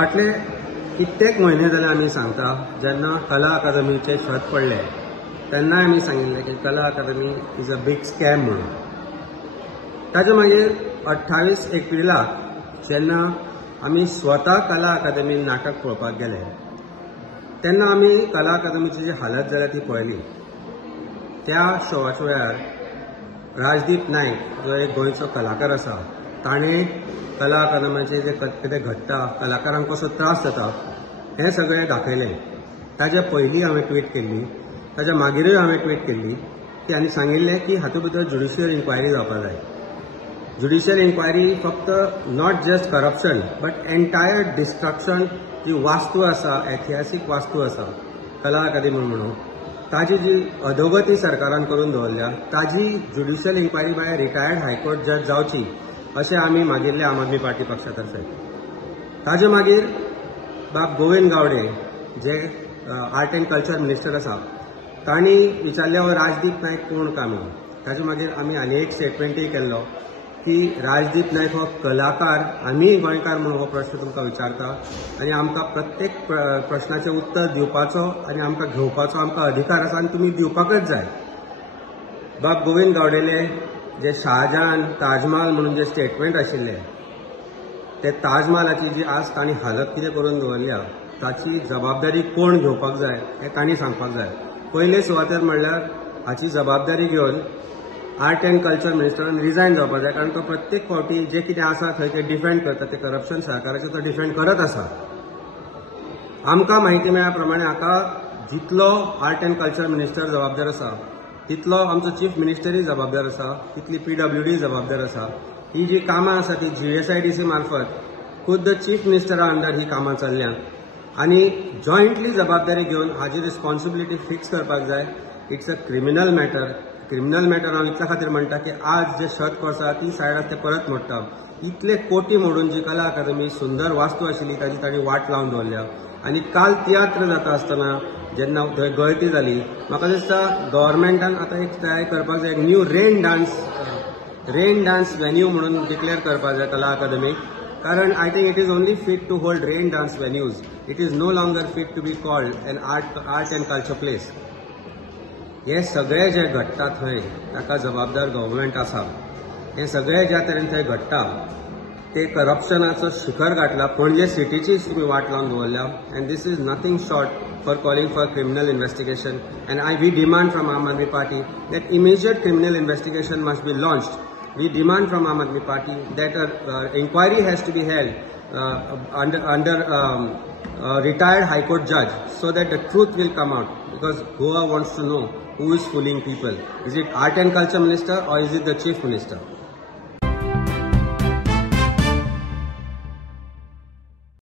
फाटले कित्येक म्हयने जाले आमी सांगता जेन्ना कला अकादमीचे छत पडले तेन्ना आमी सांगिल्लें की कला अकादमी इज अ बिग स्कॅम म्हणून. ताजे मागीर 28 एप्रिलाक जेन्ना आमी स्वता कला अकादमीन नाटक पळोवपाक गेले तेन्ना आमी कला अकादमीची जी हालत जाल्या ती पळयली. त्या शोवाच्या वेळार राजदीप नायक जो एक गोंयचो कलाकार आसा ताणें कला अकादमीचे जे कितें घडटा कलाकारांक कसो त्रास जाता हें सगळें दाखयलें. ताजे पयलीं हांवें ट्वीट केल्ली, ताच्या मागीरूय हांवें ट्वीट केल्ली की आनी सांगिल्लें की हातूंत भितर ज्युडिशियल इन्क्वायरी जावपाक जाय. ज्युडिशियल इन्क्वायरी फक्त not just corruption but entire destruction जी वास्तू आसा, ऐतिहासीक वास्तू आसा कला अकादमी म्हणून ताजी जी अधोगती सरकारान करून दवरल्या ताजी judicial inquiry by retired high court जज जावची अशें आमी मागिल्ले आम आदमी पार्टी पक्षातर्फे. ताजे मागीर बाब गोविंद गावडे जे आर्ट एंड कल्चर मिनिस्टर आसा तांणी विचारले हो राजदीप नायक कोण काय म्हणून. ताजे मागीर आमी आनी एक स्टेटमेंटूय केल्लो की राजदीप नायक हो कलाकार, आमी गोंयकार म्हणून हो प्रश्न तुमकां विचारता आनी आमकां प्रत्येक प्रश्नाचें उत्तर दिवपाचो आनी आमकां घेवपाचो आमकां अधिकार आसा आनी तुमी दिवपाकच जाय. बाब गोविंद गावडेले जे शाहजहान ताजमहाल म्हणून जे स्टेटमेंट आशिल्ले ते ताजमहालाची जी आज तांणी हालत कितें करून दवरल्या ताची जबाबदारी कोण घेवपाक जाय हें तांणी सांगपाक जाय. पयले सुवातेर म्हणल्यार हाची जबाबदारी घेवन आर्ट एंड कल्चर मिनिस्टरान रिजायन जावपाक जाय, कारण तो प्रत्येक फावटी जे कितें आसा थंय ते डिफेंड करता, ते करप्शन सरकाराचें तो डिफेंड करत आसा. आमकां म्हायती मेळ्ळ्या प्रमाणे हाका जितलो आर्ट एंड कल्चर मिनिस्टर जबाबदार आसा तितलो आमचो चीफ मिनिस्टरूय जबाबदार आसा, तितली PWD जबाबदार आसा. ही जी कामां आसा ती GSIDC मार्फत खुद्द चीफ मिनिस्टरा अंडर ही कामां चल्ल्यात आनी जॉयंटली जबाबदारी घेवन हाजी रिस्पॉन्सिबिलिटी फिक्स करपाक जाय. It's a criminal matter. Criminal matter हांव इतल्या खातीर म्हणटा की आज जे छत कोर्सा ती सायड आसा ते परत मोडटा. इतले कोटी मोडून जी कला अकादमी सुंदर वास्तू आशिल्ली ताची तांणी वाट लावन दवरल्या. आनी काल तियात्र जाता आसतना जेन्ना थंय गळती जाली म्हाका दिसता गव्हर्मेंटान आतां एक तयारी करपाक जाय, एक न्यू रेन डान्स वेन्यू म्हणून डिक्लेअर करपाक जाय कला अकादमीक. कारण I think it is only fit to hold rain dance venues. It is no longer fit to be called an art and culture place. हे सगळे जे घडटा थंय ताका जबाबदार गव्हर्मेंट आसा. हे सगळे ज्या तरेन थंय घडटा ते करप्शनाचो शिखर गाठला. पणजे सिटीचीच तुमी वाट लावन दवरल्या and this is nothing short for calling for criminal investigation, and we demand from Aam Aadmi Party that immediate criminal investigation must be launched. We demand from Aam Aadmi Party that an inquiry has to be held under a retired High Court judge so that the truth will come out, because Goa wants to know who is fooling people. Is it Art and Culture Minister or is it the Chief Minister?